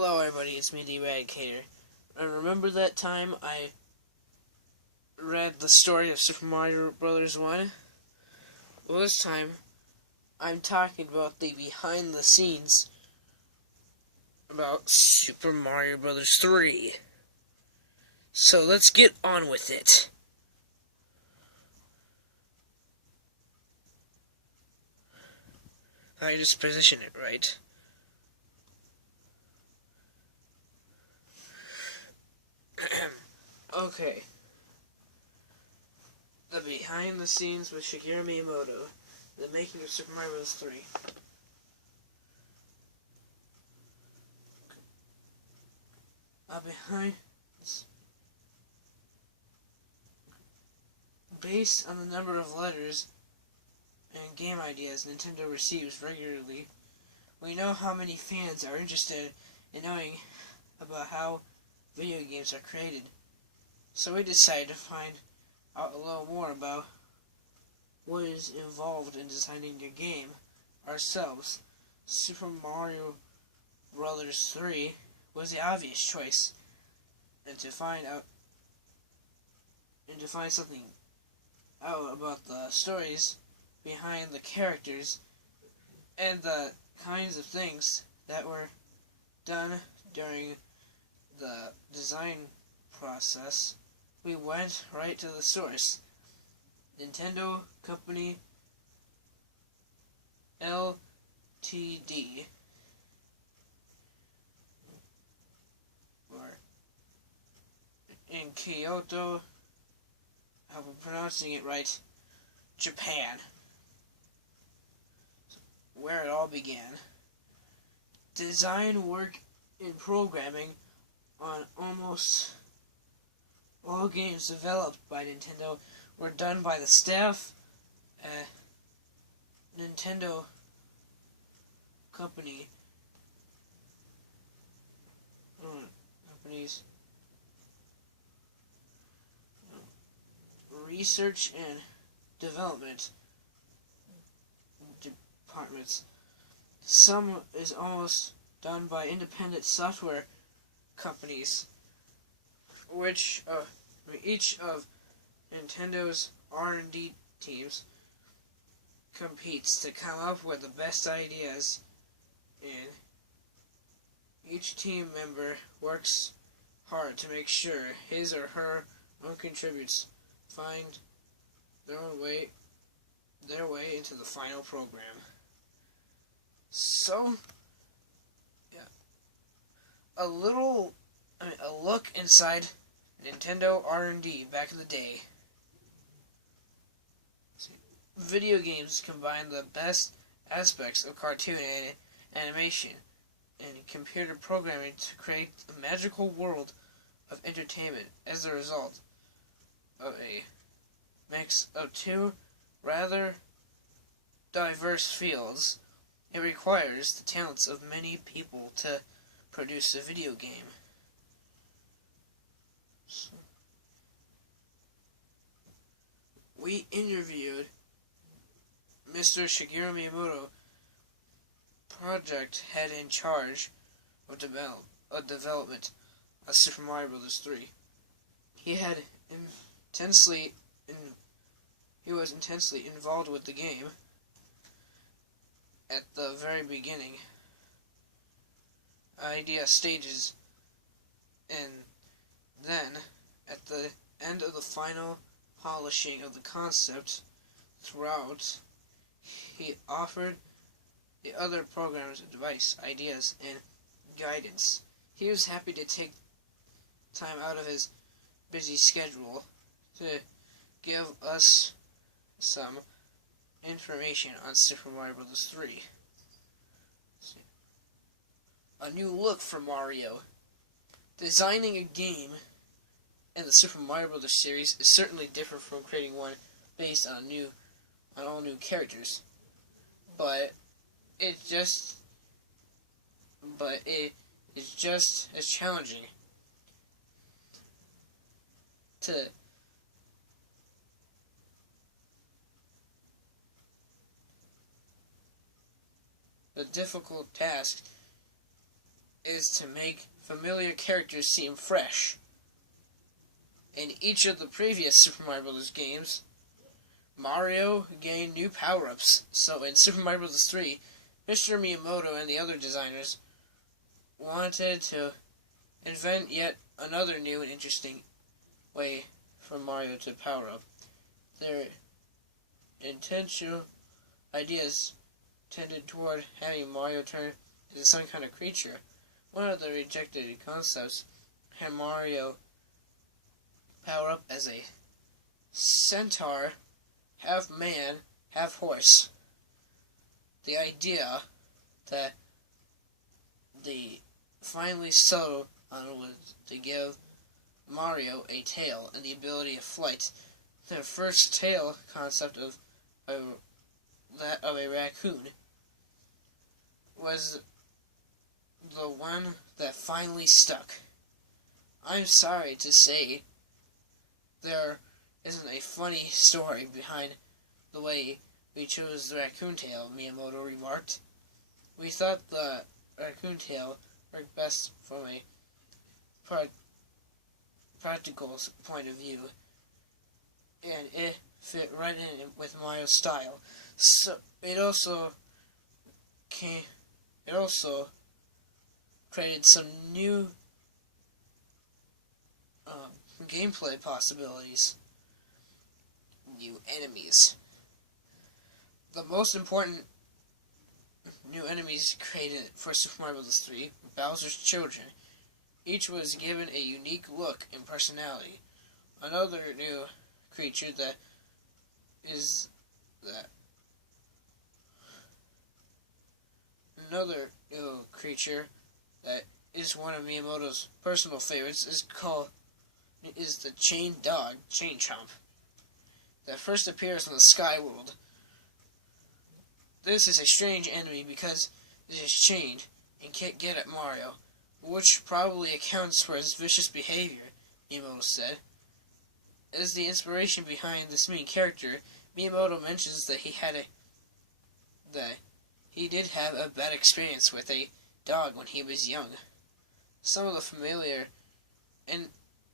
Hello everybody, it's me, the Eradicator. And remember that time I read the story of Super Mario Bros.3? Well, this time I'm talking about the behind the scenes about Super Mario Bros.3. So let's get on with it. I just position it right. Okay. The behind the scenes with Shigeru Miyamoto. The making of Super Mario Bros. 3. Based on the number of letters and game ideas Nintendo receives regularly, we know how many fans are interested in knowing about how video games are created. So we decided to find out a little more about what is involved in designing a game ourselves. Super Mario Bros. 3 was the obvious choice, and to find something out about the stories behind the characters and the kinds of things that were done during the design process, we went right to the source. Nintendo Company Ltd. or in Kyoto, I hope I'm pronouncing it right, Japan, where it all began. Design work in programming on almost all games developed by Nintendo were done by the staff at Nintendo companies research and development departments. Some is almost done by independent software companies, which each of Nintendo's R&D teams competes to come up with the best ideas, and each team member works hard to make sure his or her own contributes find their way into the final program. So, yeah, a look inside Nintendo R&D back in the day. Video games combine the best aspects of cartoon and animation and computer programming to create a magical world of entertainment as a result of a mix of two rather diverse fields. It requires the talents of many people to produce a video game. So, we interviewed Mr. Shigeru Miyamoto, project head in charge of development of Super Mario Bros. 3. He was intensely involved with the game at the very beginning, idea stages, and then at the end of the final polishing of the concept throughout. He offered the other programmers advice, ideas, and guidance. He was happy to take time out of his busy schedule to give us some information on Super Mario Bros. 3. A new look for Mario. Designing a game in the Super Mario Bros. Series is certainly different from creating one based on all new characters, but it is just as challenging to the difficult task is to make familiar characters seem fresh. In each of the previous Super Mario Bros. Games, Mario gained new power-ups. So in Super Mario Bros.3, Mr. Miyamoto and the other designers wanted to invent yet another new and interesting way for Mario to power up. Their intentional ideas tended toward having Mario turn into some kind of creature. One of the rejected concepts had Mario power up as a centaur, half man, half horse. The idea that they finally settled on was to give Mario a tail and the ability of flight. Their first tail concept of that of a raccoon was the one that finally stuck. I'm sorry to say there isn't a funny story behind the way we chose the raccoon tail, Miyamoto remarked. We thought the raccoon tail worked best from a practical point of view, and it fit right in with Mario's style. So it also created some new gameplay possibilities, new enemies. The most important new enemies created for Super Mario Bros. 3 were Bowser's children. Each was given a unique look and personality. Another new creature that is one of Miyamoto's personal favorites is the chain dog, Chain Chomp, that first appears in the Sky World. This is a strange enemy because it is chained and can't get at Mario, which probably accounts for his vicious behavior, Miyamoto said. As the inspiration behind this main character, Miyamoto mentions that he did have a bad experience with a dog when he was young. Some of the familiar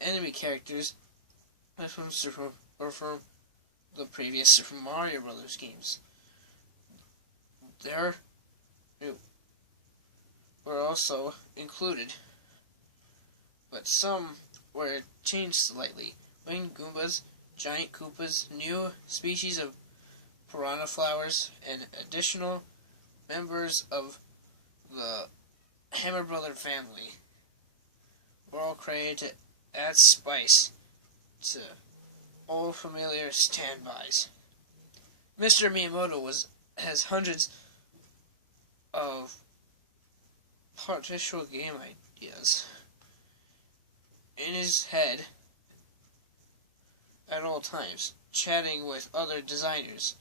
enemy characters are from the previous Super Mario Bros. Games. There were also included, but some were changed slightly. Winged Goombas, giant Koopas, new species of piranha flowers, and additional members of the Hammer Brother family were all created to add spice to all familiar standbys. Mr. Miyamoto has hundreds of partial game ideas in his head at all times, chatting with other designers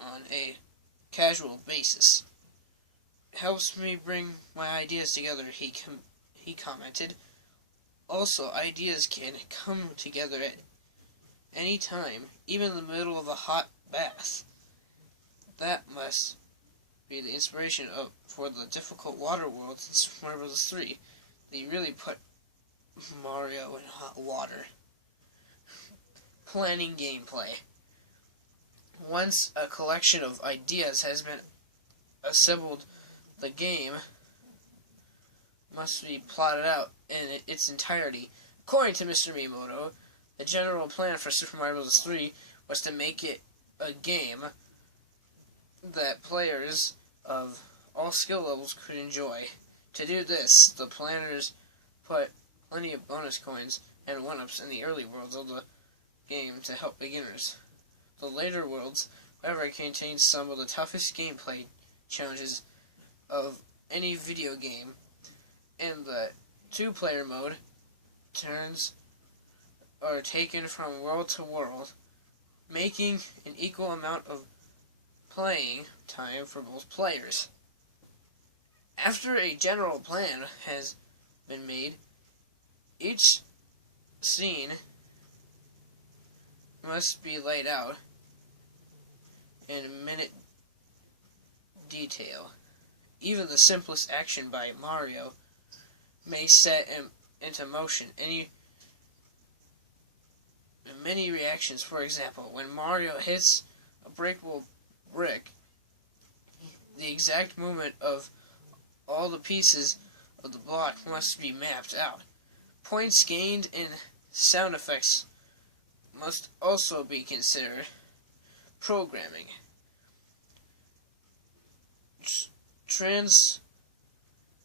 on a casual basis. It helps me bring my ideas together, he commented. Also, ideas can come together at any time, even in the middle of a hot bath. That must be the inspiration for the difficult water worlds in Super Mario Bros. 3. They really put Mario in hot water. Planning gameplay. Once a collection of ideas has been assembled, the game must be plotted out in its entirety. According to Mr. Miyamoto, the general plan for Super Mario Bros. 3 was to make it a game that players of all skill levels could enjoy. To do this, the planners put plenty of bonus coins and one-ups in the early worlds of the game to help beginners. The later worlds, however, contain some of the toughest gameplay challenges of any video game. In the two-player mode, turns are taken from world to world, making an equal amount of playing time for both players. After a general plan has been made, each scene must be laid out in minute detail. even the simplest action by Mario may set him into motion many reactions. For example, when Mario hits a breakable brick, the exact movement of all the pieces of the block must be mapped out. Points gained in sound effects must also be considered. Programming.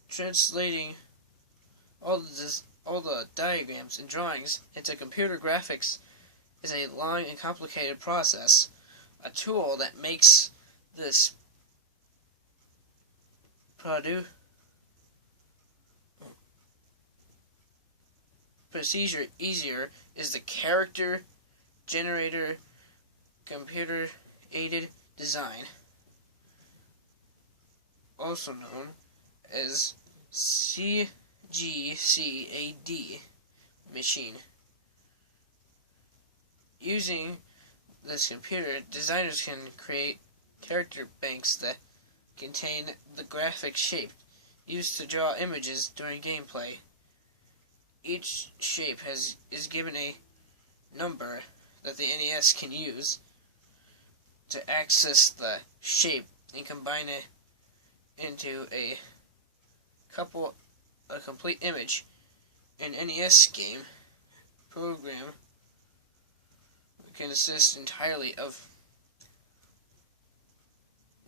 Translating all the diagrams and drawings into computer graphics is a long and complicated process. A tool that makes this procedure easier is the character generator computer aided design, also known as CGCAD machine. Using this computer, designers can create character banks that contain the graphic shape used to draw images during gameplay. Each shape is given a number that the NES can use to access the shape and combine it into a complete image. An NES game program can consist entirely of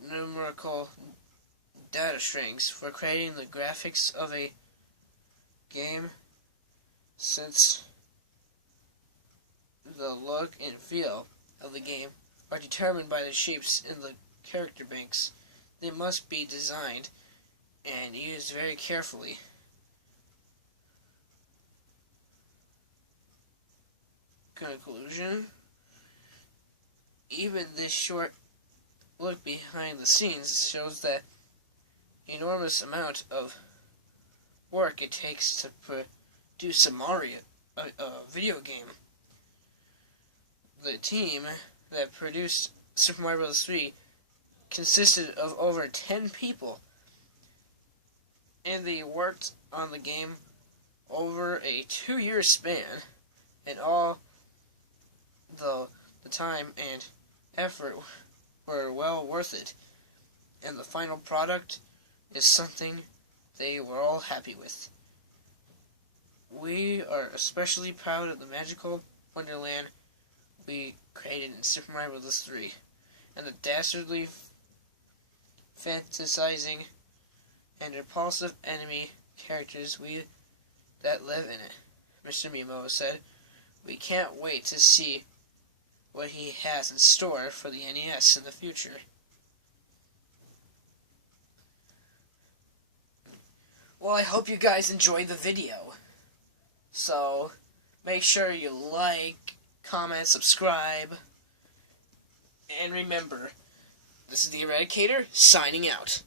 numerical data strings for creating the graphics of a game, since the look and feel of the game are determined by the shapes in the character banks. They must be designed and used very carefully. Conclusion. Even this short look behind the scenes shows that enormous amount of work it takes to produce a video game. The team that produced Super Mario Bros.3 consisted of over 10 people, and they worked on the game over a 2-year span, and all the time and effort were well worth it, and the final product is something they were all happy with. We are especially proud of the magical wonderland we created in Super Mario Bros. 3, and the dastardly, fantasizing, and repulsive enemy characters that live in it. Mr. Miyamoto said, "We can't wait to see what he has in store for the NES in the future." Well, I hope you guys enjoyed the video. So, make sure you like, comment, subscribe, and remember, this is the Eradicator, signing out.